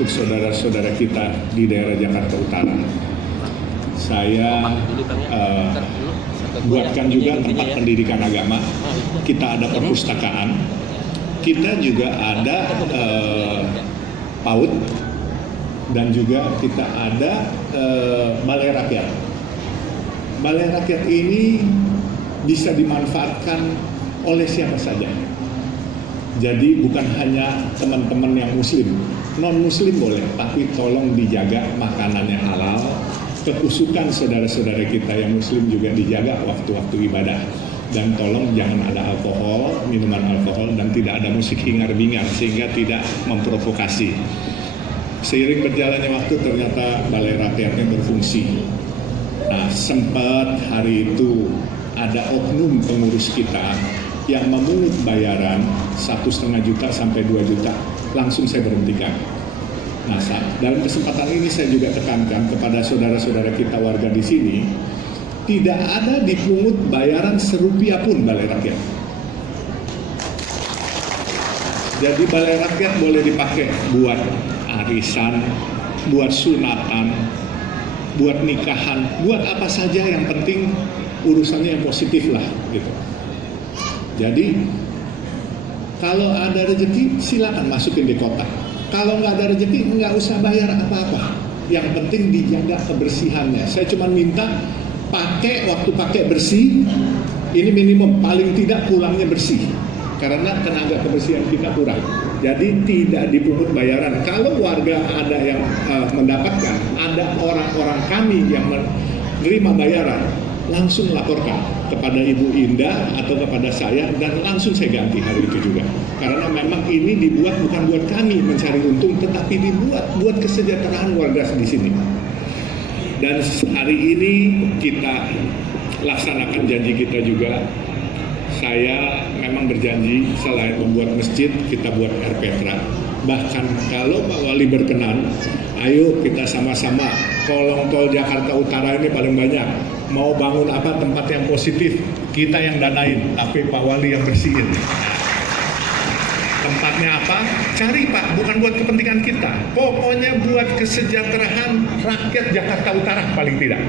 untuk saudara-saudara kita di daerah Jakarta Utara. Saya buatkan juga tempat pendidikan agama, kita ada perpustakaan, kita juga ada PAUD, dan juga kita ada balai rakyat. Balai rakyat ini bisa dimanfaatkan oleh siapa saja. Jadi bukan hanya teman-teman yang muslim, non-muslim boleh, tapi tolong dijaga makanannya halal. Kekusukan saudara-saudara kita yang muslim juga dijaga waktu-waktu ibadah. Dan tolong jangan ada alkohol, minuman alkohol, dan tidak ada musik hingar-bingar sehingga tidak memprovokasi. Seiring berjalannya waktu ternyata balai rakyatnya berfungsi. Nah, sempat hari itu ada oknum pengurus kita yang memungut bayaran 1,5 juta sampai 2 juta, langsung saya berhentikan. Nah, dalam kesempatan ini saya juga tekankan kepada saudara-saudara kita warga di sini, tidak ada dipungut bayaran serupiah pun balai rakyat. Jadi balai rakyat boleh dipakai buat arisan, buat sunatan, buat nikahan, buat apa saja, yang penting urusannya yang positif lah gitu. Jadi kalau ada rezeki silakan masukin di kotak. Kalau nggak ada rezeki nggak usah bayar apa-apa. Yang penting dijaga kebersihannya. Saya cuma minta waktu pakai bersih, ini minimum paling tidak pulangnya bersih. Karena tenaga kebersihan kita kurang. Jadi tidak dipungut bayaran. Kalau warga ada yang mendapatkan, ada orang-orang kami yang menerima bayaran, langsung laporkan kepada Ibu Indah atau kepada saya, dan langsung saya ganti hari itu juga. Karena memang ini dibuat bukan buat kami mencari untung, tetapi dibuat buat kesejahteraan warga di sini. Dan hari ini kita laksanakan janji kita juga. Saya memang berjanji selain membuat masjid, kita buat RPTRA. Bahkan kalau Pak Wali berkenan, ayo kita sama-sama, kolong tol Jakarta Utara ini paling banyak. Mau bangun apa tempat yang positif, kita yang danain, tapi Pak Wali yang bersihin. Tempatnya apa? Cari Pak, bukan buat kepentingan kita. Pokoknya buat kesejahteraan rakyat Jakarta Utara paling tidak.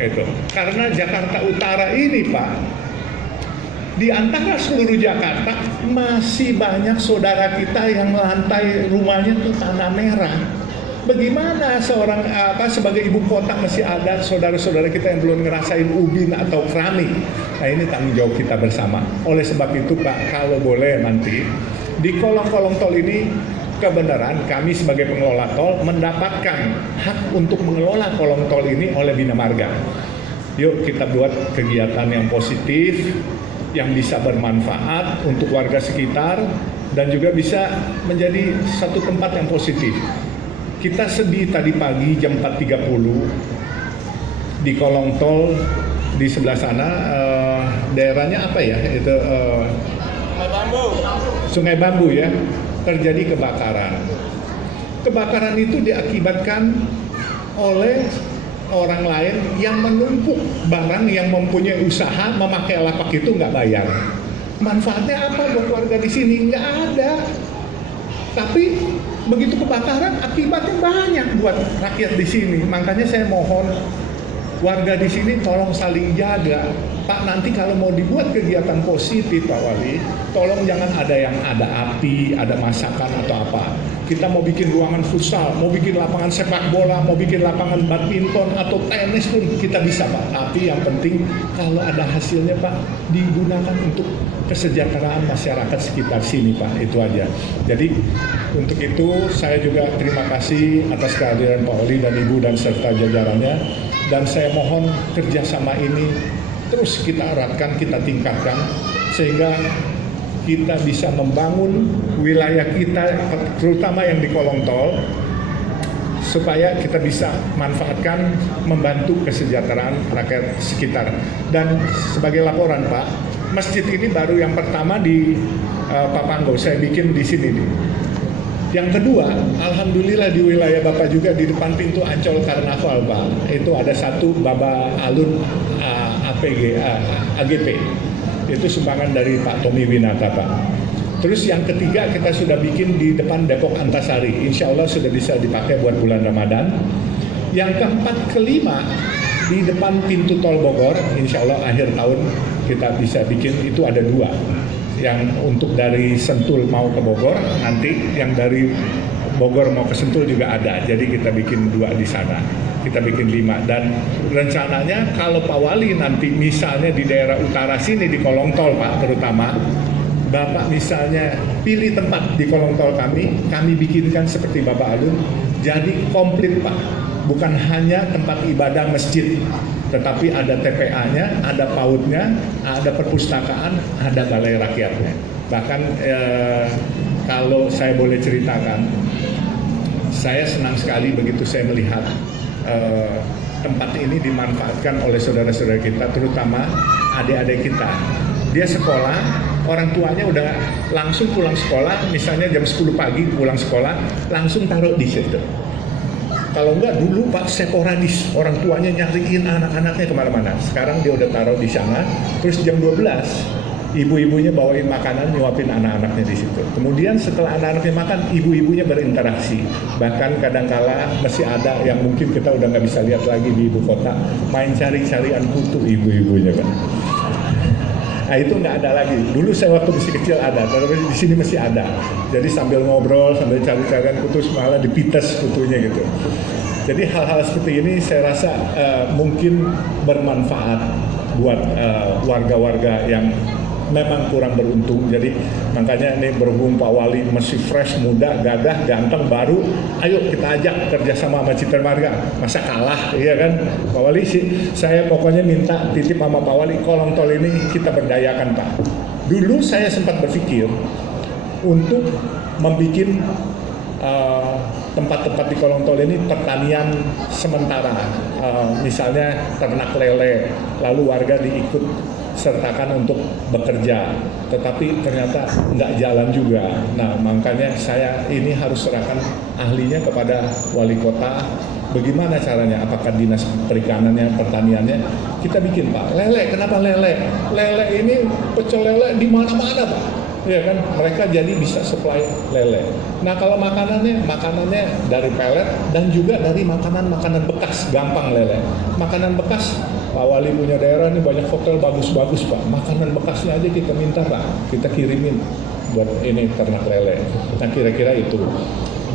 Itu. Karena Jakarta Utara ini Pak, di antara seluruh Jakarta masih banyak saudara kita yang lantai rumahnya tuh tanah merah. Bagaimana sebagai ibu kota masih ada saudara-saudara kita yang belum ngerasain ubin atau keramik. Nah, ini tanggung jawab kita bersama. Oleh sebab itu Pak, kalau boleh nanti di kolong-kolong tol ini, kebenaran kami sebagai pengelola tol mendapatkan hak untuk mengelola kolong tol ini oleh Bina Marga. Yuk kita buat kegiatan yang positif, yang bisa bermanfaat untuk warga sekitar, dan juga bisa menjadi satu tempat yang positif. Kita sedih tadi pagi jam 4.30 di kolong tol di sebelah sana, daerahnya apa ya itu, Sungai Bambu ya, terjadi kebakaran. Kebakaran itu diakibatkan oleh orang lain yang menumpuk barang yang mempunyai usaha memakai lapak itu nggak bayar. Manfaatnya apa buat warga di sini? Nggak ada. Tapi begitu kebakaran akibatnya banyak buat rakyat di sini. Makanya saya mohon warga di sini tolong saling jaga. Pak, nanti kalau mau dibuat kegiatan positif Pak Wali, tolong jangan ada yang ada api, ada masakan atau apa. Kita mau bikin ruangan futsal, mau bikin lapangan sepak bola, mau bikin lapangan badminton atau tenis pun kita bisa Pak. Tapi yang penting kalau ada hasilnya Pak, digunakan untuk kesejahteraan masyarakat sekitar sini Pak. Itu aja. Jadi untuk itu saya juga terima kasih atas kehadiran Pak Wali dan Ibu dan serta jajarannya. Dan saya mohon kerjasama ini terus kita eratkan, kita tingkatkan, sehingga kita bisa membangun wilayah kita, terutama yang di kolong tol, supaya kita bisa manfaatkan, membantu kesejahteraan rakyat sekitar. Dan sebagai laporan Pak, masjid ini baru yang pertama di Papanggo, saya bikin di sini nih. Yang kedua, alhamdulillah di wilayah Bapak juga di depan pintu Ancol Karnaval Pak, itu ada satu Baba Alun AGP, itu sumbangan dari Pak Tommy Winata Pak. Terus yang ketiga kita sudah bikin di depan Depok Antasari, insya Allah sudah bisa dipakai buat bulan Ramadan. Yang keempat, kelima di depan pintu tol Bogor, insya Allah akhir tahun kita bisa bikin, itu ada 2. Yang untuk dari Sentul mau ke Bogor, nanti yang dari Bogor mau ke Sentul juga ada. Jadi kita bikin 2 di sana. Kita bikin 5. Dan rencananya kalau Pak Wali nanti misalnya di daerah utara sini di kolong tol Pak terutama, Bapak misalnya pilih tempat di kolong tol kami bikinkan seperti Bapak Alun, jadi komplit Pak. Bukan hanya tempat ibadah masjid, tetapi ada TPA-nya, ada PAUD-nya, ada perpustakaan, ada balai rakyatnya. Bahkan kalau saya boleh ceritakan, saya senang sekali begitu saya melihat tempat ini dimanfaatkan oleh saudara-saudara kita, terutama adik-adik kita. Dia sekolah, orang tuanya udah langsung pulang sekolah, misalnya jam 10 pagi pulang sekolah, langsung taruh di situ. Kalau enggak dulu Pak sporadis, orang tuanya nyariin anak-anaknya kemana-mana. Sekarang dia udah taruh di sana, terus jam 12 ibu-ibunya bawain makanan, nyuapin anak-anaknya di situ. Kemudian setelah anak-anaknya makan, ibu-ibunya berinteraksi. Bahkan kadangkala masih ada yang mungkin kita udah nggak bisa lihat lagi di ibu kota, main cari-carian kutu ibu-ibunya Pak. Nah itu nggak ada lagi. Dulu saya waktu masih kecil ada, tapi di sini masih ada. Jadi sambil ngobrol, sambil cari-carian kutu, malah dipites kutunya gitu. Jadi hal-hal seperti ini saya rasa mungkin bermanfaat buat warga-warga yang memang kurang beruntung. Jadi makanya ini berhubung Pak Wali masih fresh, muda, gagah, ganteng, baru, ayo kita ajak kerjasama sama Citra Marga. Masa kalah, iya kan? Pak Wali sih, saya pokoknya minta titip sama Pak Wali, kolong tol ini kita berdayakan Pak. Dulu saya sempat berpikir untuk membuat tempat-tempat di kolong tol ini pertanian sementara, misalnya ternak lele, lalu warga diikut sertakan untuk bekerja, tetapi ternyata nggak jalan juga. Nah makanya saya ini harus serahkan ahlinya kepada wali kota, bagaimana caranya, apakah dinas perikanannya, pertaniannya, kita bikin Pak. Lele, kenapa lele? Lele ini pecel lele di mana-mana Pak. Ya kan, mereka jadi bisa supply lele. Nah kalau makanannya dari pelet dan juga dari makanan-makanan bekas, gampang lele. Makanan bekas, Pak Wali punya daerah ini banyak hotel bagus-bagus Pak. Makanan bekasnya aja kita minta Pak, kita kirimin buat ini ternak lele. Nah kira-kira itu.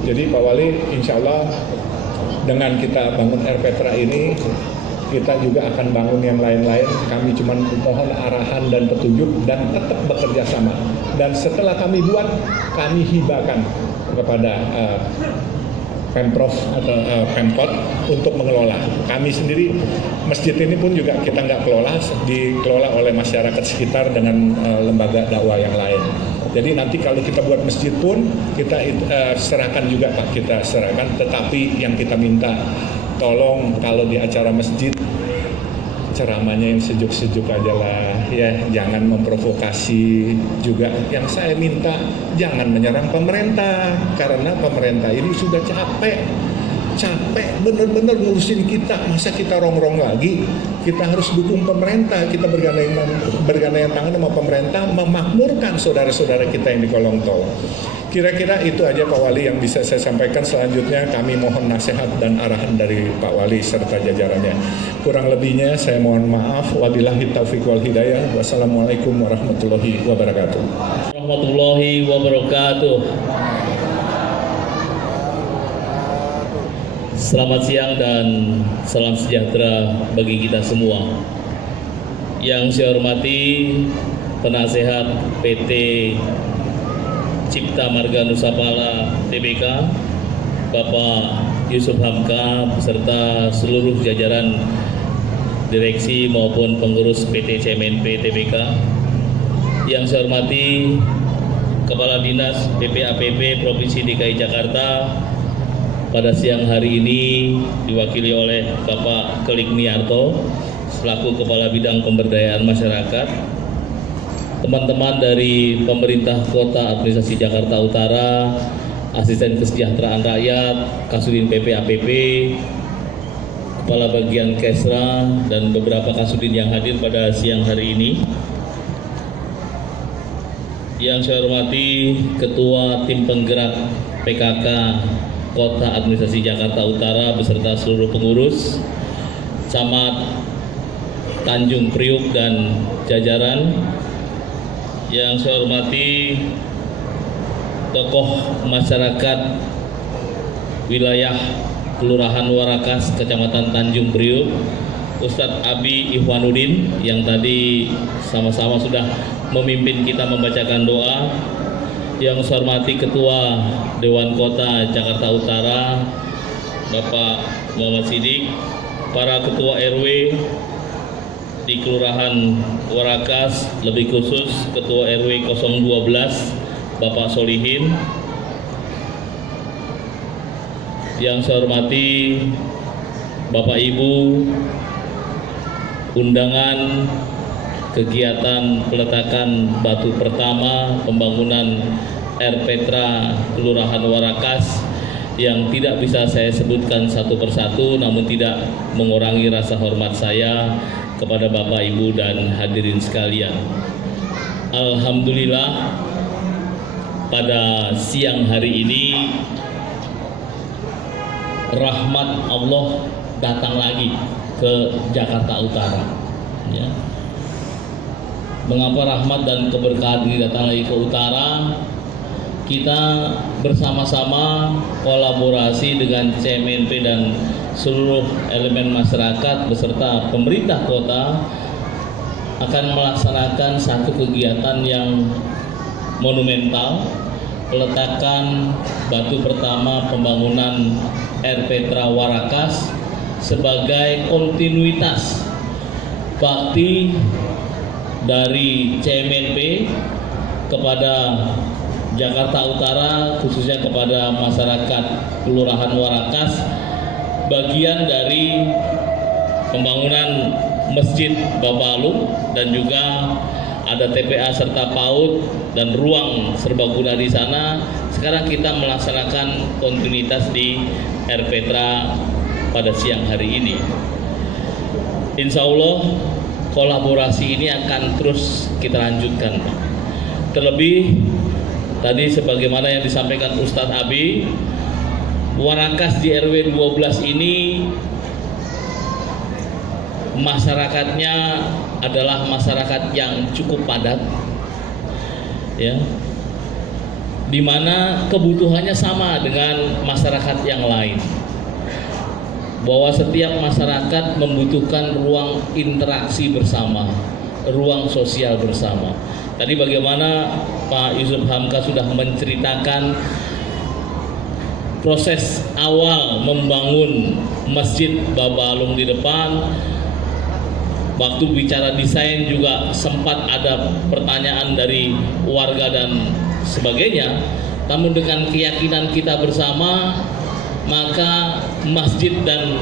Jadi Pak Wali insya Allah dengan kita bangun Air Petra ini, kita juga akan bangun yang lain-lain. Kami cuma mohon arahan dan petunjuk dan tetap bekerja sama. Dan setelah kami buat, kami hibahkan kepada Pemprov atau Pemkot untuk mengelola. Kami sendiri, masjid ini pun juga kita nggak kelola, dikelola oleh masyarakat sekitar dengan lembaga dakwah yang lain. Jadi nanti kalau kita buat masjid pun, kita serahkan juga Pak, kita serahkan. Tetapi yang kita minta, tolong kalau di acara masjid ceramahnya yang sejuk-sejuk aja lah ya, jangan memprovokasi juga. Yang saya minta jangan menyerang pemerintah, karena pemerintah ini sudah capek bener-bener ngurusin kita. Masa kita rongrong lagi? Kita harus dukung pemerintah, kita bergandeng tangan sama pemerintah memakmurkan saudara-saudara kita yang di kolong tol. Kira-kira itu aja Pak Wali yang bisa saya sampaikan. Selanjutnya kami mohon nasihat dan arahan dari Pak Wali serta jajarannya. Kurang lebihnya saya mohon maaf. Wabillahi taufiq wal hidayah. Wassalamualaikum warahmatullahi wabarakatuh. Warahmatullahi wabarakatuh. Selamat siang dan salam sejahtera bagi kita semua. Yang saya hormati penasehat PT Cipta Marga Nusapala Tbk, Bapak Yusuf Hamka beserta seluruh jajaran direksi maupun pengurus PT CMNP Tbk. Yang saya hormati Kepala Dinas PPAPP Provinsi DKI Jakarta, pada siang hari ini diwakili oleh Bapak Kelik Niarto selaku Kepala Bidang Pemberdayaan Masyarakat, teman-teman dari pemerintah kota administrasi Jakarta Utara, asisten kesejahteraan rakyat, Kasudin PPAPP, Kepala Bagian Kesra, dan beberapa kasudin yang hadir pada siang hari ini. Yang saya hormati Ketua Tim Penggerak PKK Kota Administrasi Jakarta Utara beserta seluruh pengurus, Camat Tanjung Priuk dan jajaran. Yang saya hormati tokoh masyarakat wilayah Kelurahan Warakas, Kecamatan Tanjung Priuk, Ustadz Abi Ihwanuddin yang tadi sama-sama sudah memimpin kita membacakan doa. Yang saya hormati Ketua Dewan Kota Jakarta Utara Bapak Muhammad Siddiq, para Ketua RW di Kelurahan Warakas, lebih khusus Ketua RW 012 Bapak Solihin. Yang saya hormati Bapak Ibu, undangan kegiatan peletakan batu pertama pembangunan Air Petra Kelurahan Warakas yang tidak bisa saya sebutkan satu persatu, namun tidak mengurangi rasa hormat saya kepada Bapak Ibu dan hadirin sekalian. Alhamdulillah, pada siang hari ini rahmat Allah datang lagi ke Jakarta Utara. Ya. Mengapa rahmat dan keberkahan ini datang lagi ke utara? Kita bersama-sama kolaborasi dengan CMNP dan seluruh elemen masyarakat beserta pemerintah kota akan melaksanakan satu kegiatan yang monumental, peletakan batu pertama pembangunan Air Petra Warakas sebagai kontinuitas bakti dari CMNP kepada Jakarta Utara, khususnya kepada masyarakat Kelurahan Warakas, bagian dari pembangunan Masjid Babalung dan juga ada TPA serta PAUD dan ruang serbaguna di sana. Sekarang kita melaksanakan kontinuitas di Air Petra pada siang hari ini. Insya Allah kolaborasi ini akan terus kita lanjutkan. Terlebih tadi sebagaimana yang disampaikan Ustadz Abi, Warakas di RW 12 ini masyarakatnya adalah masyarakat yang cukup padat, ya, di mana kebutuhannya sama dengan masyarakat yang lain. Bahwa setiap masyarakat membutuhkan ruang interaksi bersama, ruang sosial bersama. Tadi bagaimana Pak Yusuf Hamka sudah menceritakan proses awal membangun Masjid Babalung di depan. Waktu bicara desain juga sempat ada pertanyaan dari warga dan sebagainya. Namun dengan keyakinan kita bersama, maka masjid dan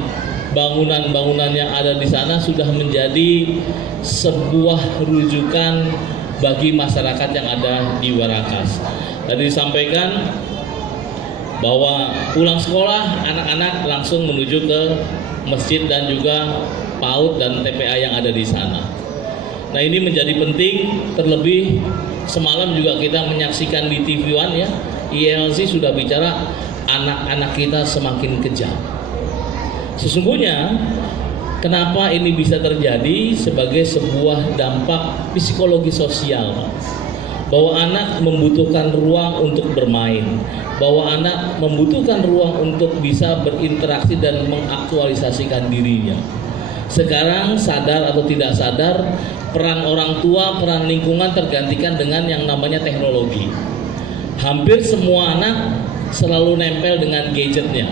bangunan-bangunan yang ada di sana sudah menjadi sebuah rujukan bagi masyarakat yang ada di Warakas. Tadi disampaikan bahwa pulang sekolah anak-anak langsung menuju ke masjid dan juga PAUD dan TPA yang ada di sana. Nah, ini menjadi penting, terlebih semalam juga kita menyaksikan di TV One, ya, ILC sudah bicara anak-anak kita semakin kejam. Sesungguhnya kenapa ini bisa terjadi? Sebagai sebuah dampak psikologi sosial, bahwa anak membutuhkan ruang untuk bermain, bahwa anak membutuhkan ruang untuk bisa berinteraksi dan mengaktualisasikan dirinya. Sekarang sadar atau tidak sadar, peran orang tua, peran lingkungan tergantikan dengan yang namanya teknologi. Hampir semua anak selalu nempel dengan gadgetnya,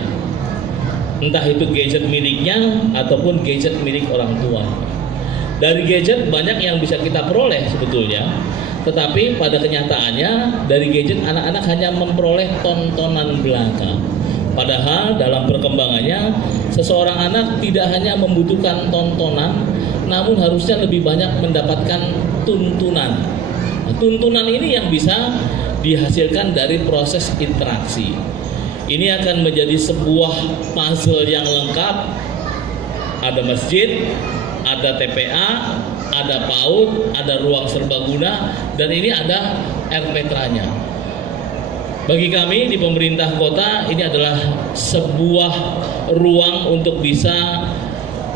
entah itu gadget miliknya ataupun gadget milik orang tua. Dari gadget banyak yang bisa kita peroleh sebetulnya, tetapi pada kenyataannya dari gadget anak-anak hanya memperoleh tontonan belaka. Padahal dalam perkembangannya seseorang anak tidak hanya membutuhkan tontonan, namun harusnya lebih banyak mendapatkan tuntunan. Nah, tuntunan ini yang bisa dihasilkan dari proses interaksi. Ini akan menjadi sebuah puzzle yang lengkap. Ada masjid, ada TPA, ada PAUD, ada ruang serbaguna, dan ini ada RPTRA-nya. Bagi kami di pemerintah kota ini adalah sebuah ruang untuk bisa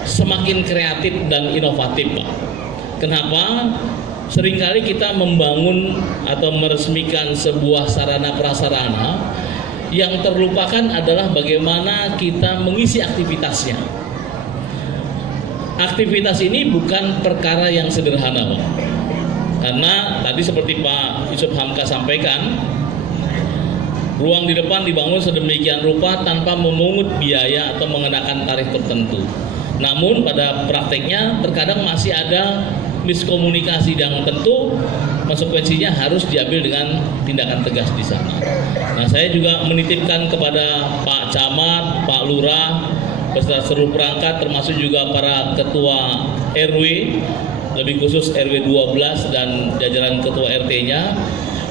semakin kreatif dan inovatif, Pak. Kenapa? Seringkali kita membangun atau meresmikan sebuah sarana prasarana, yang terlupakan adalah bagaimana kita mengisi aktivitasnya. Aktivitas ini bukan perkara yang sederhana, Pak. Karena tadi seperti Pak Yusuf Hamka sampaikan, ruang di depan dibangun sedemikian rupa tanpa memungut biaya atau mengenakan tarif tertentu. Namun pada prakteknya terkadang masih ada miskomunikasi yang tentu konsekuensinya harus diambil dengan tindakan tegas di sana. Nah, saya juga menitipkan kepada Pak Camat, Pak Lurah, beserta seluruh perangkat termasuk juga para ketua RW, lebih khusus RW 12 dan jajaran ketua RT-nya,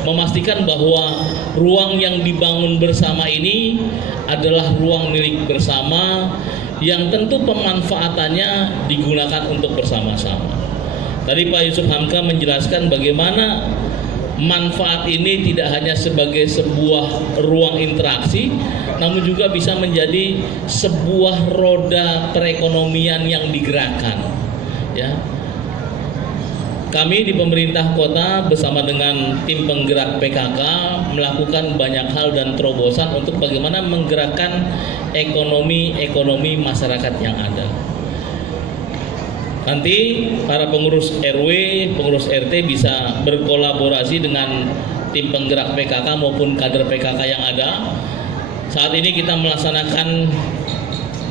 memastikan bahwa ruang yang dibangun bersama ini adalah ruang milik bersama yang tentu pemanfaatannya digunakan untuk bersama-sama. Tadi Pak Yusuf Hamka menjelaskan bagaimana manfaat ini tidak hanya sebagai sebuah ruang interaksi, namun juga bisa menjadi sebuah roda perekonomian yang digerakkan. Ya. Kami di pemerintah kota bersama dengan tim penggerak PKK melakukan banyak hal dan terobosan untuk bagaimana menggerakkan ekonomi masyarakat yang ada. Nanti para pengurus RW, pengurus RT bisa berkolaborasi dengan tim penggerak PKK maupun kader PKK yang ada. Saat ini kita melaksanakan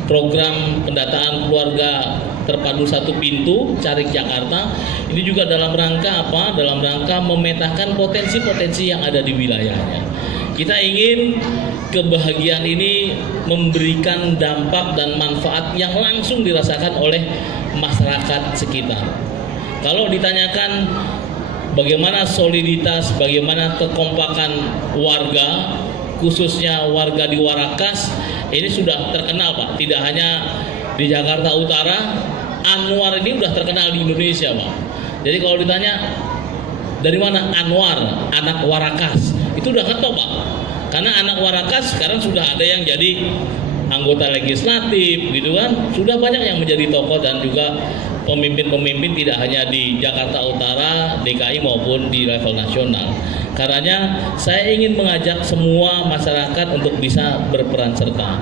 program pendataan keluarga terpadu satu pintu Carik Jakarta. Ini juga dalam rangka apa? Dalam rangka memetakan potensi-potensi yang ada di wilayahnya. Kita ingin kebahagiaan ini memberikan dampak dan manfaat yang langsung dirasakan oleh masyarakat sekitar. Kalau ditanyakan bagaimana soliditas, bagaimana kekompakan warga, khususnya warga di Warakas, ini sudah terkenal, Pak. Tidak hanya di Jakarta Utara, Anwar ini sudah terkenal di Indonesia, Pak. Jadi kalau ditanya dari mana Anwar, anak Warakas, itu udah ketop, Pak. Karena anak Warakas sekarang sudah ada yang jadi anggota legislatif, gitu kan. Sudah banyak yang menjadi tokoh dan juga pemimpin-pemimpin tidak hanya di Jakarta Utara, DKI maupun di level nasional. Karenanya saya ingin mengajak semua masyarakat untuk bisa berperan serta.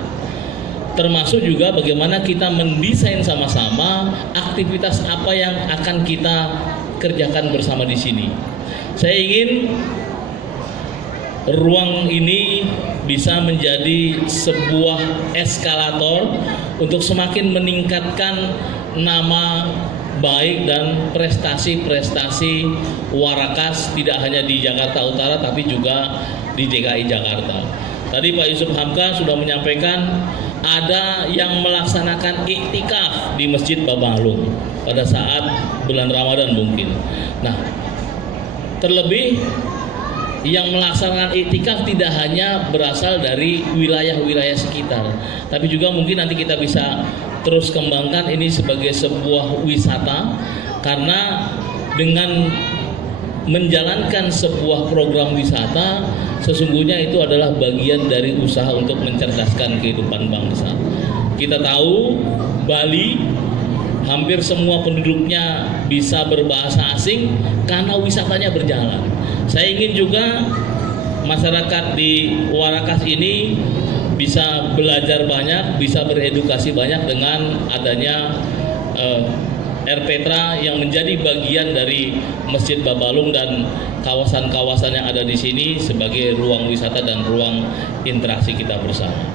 Termasuk juga bagaimana kita mendesain sama-sama aktivitas apa yang akan kita kerjakan bersama di sini. Saya ingin ruang ini bisa menjadi sebuah eskalator untuk semakin meningkatkan nama baik dan prestasi-prestasi Warakas tidak hanya di Jakarta Utara tapi juga di DKI Jakarta. Tadi Pak Yusuf Hamka sudah menyampaikan ada yang melaksanakan iktikaf di Masjid Babalung pada saat bulan Ramadan mungkin. Nah, terlebih yang melaksanakan iktikaf tidak hanya berasal dari wilayah-wilayah sekitar, tapi juga mungkin nanti kita bisa terus kembangkan ini sebagai sebuah wisata, karena dengan menjalankan sebuah program wisata sesungguhnya itu adalah bagian dari usaha untuk mencerdaskan kehidupan bangsa. Kita tahu Bali hampir semua penduduknya bisa berbahasa asing karena wisatanya berjalan. Saya ingin juga masyarakat di Warakas ini bisa belajar banyak, bisa beredukasi banyak dengan adanya RPTRA yang menjadi bagian dari Masjid Babalung dan kawasan-kawasan yang ada di sini sebagai ruang wisata dan ruang interaksi kita bersama.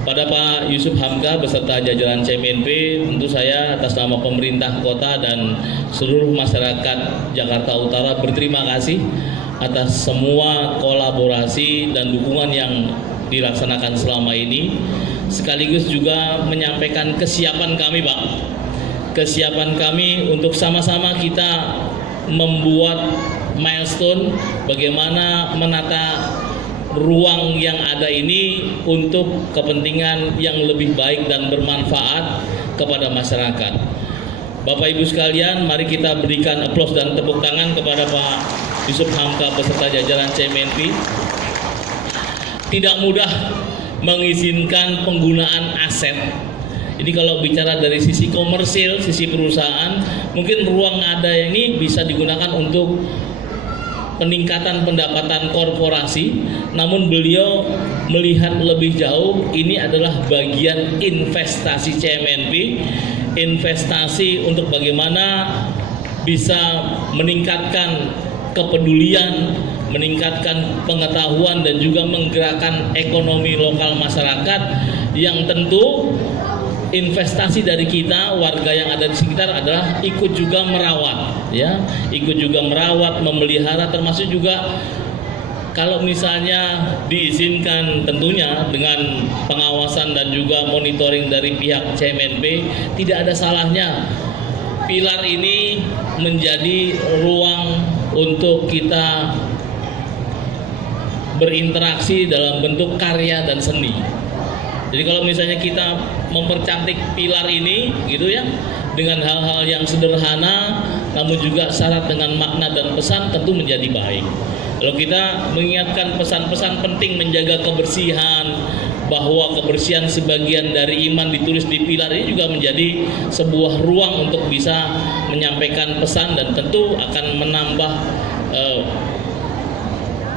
Pada Pak Yusuf Hamka beserta jajaran CMNP, tentu saya atas nama pemerintah kota dan seluruh masyarakat Jakarta Utara berterima kasih atas semua kolaborasi dan dukungan yang dilaksanakan selama ini, sekaligus juga menyampaikan kesiapan kami, Pak. Kesiapan kami untuk sama-sama kita membuat milestone bagaimana menata ruang yang ada ini untuk kepentingan yang lebih baik dan bermanfaat kepada masyarakat. Bapak Ibu sekalian, mari kita berikan aplaus dan tepuk tangan kepada Pak Yusuf Hamka beserta jajaran CMNP, tidak mudah mengizinkan penggunaan aset. Jadi kalau bicara dari sisi komersil, sisi perusahaan, mungkin ruang ada ini bisa digunakan untuk peningkatan pendapatan korporasi, namun beliau melihat lebih jauh, ini adalah bagian investasi CMNP, investasi untuk bagaimana bisa meningkatkan kepedulian, meningkatkan pengetahuan dan juga menggerakkan ekonomi lokal masyarakat, yang tentu investasi dari kita warga yang ada di sekitar adalah ikut juga merawat, ya, ikut juga merawat, memelihara, termasuk juga kalau misalnya diizinkan tentunya dengan pengawasan dan juga monitoring dari pihak CMNP, tidak ada salahnya pilar ini menjadi ruang untuk kita berinteraksi dalam bentuk karya dan seni. Jadi kalau misalnya kita mempercantik pilar ini gitu ya, dengan hal-hal yang sederhana namun juga syarat dengan makna dan pesan, tentu menjadi baik. Kalau kita mengingatkan pesan-pesan penting menjaga kebersihan, bahwa kebersihan sebagian dari iman ditulis di pilar, ini juga menjadi sebuah ruang untuk bisa menyampaikan pesan dan tentu akan menambah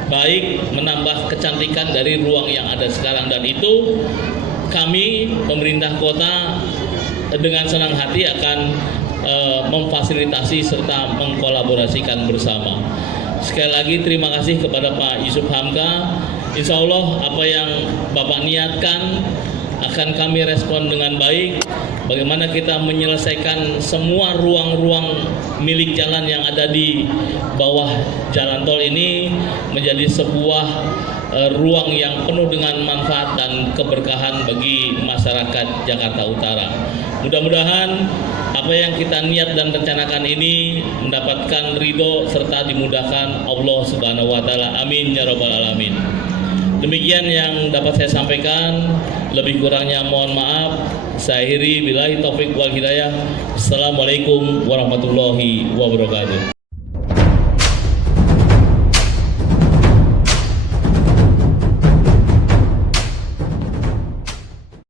baik, menambah kecantikan dari ruang yang ada sekarang. Dan itu kami pemerintah kota dengan senang hati akan memfasilitasi serta mengkolaborasikan bersama. Sekali lagi terima kasih kepada Pak Yusuf Hamka. Insya Allah apa yang Bapak niatkan akan kami respon dengan baik. Bagaimana kita menyelesaikan semua ruang-ruang milik jalan yang ada di bawah jalan tol ini menjadi sebuah ruang yang penuh dengan manfaat dan keberkahan bagi masyarakat Jakarta Utara. Mudah-mudahan apa yang kita niat dan rencanakan ini mendapatkan ridho serta dimudahkan Allah Subhanahu wa Ta'ala. Amin ya Rabbal Alamin. Demikian yang dapat saya sampaikan, lebih kurangnya mohon maaf. Saya akhiri billahi taufik wal hidayah. Assalamualaikum warahmatullahi wabarakatuh.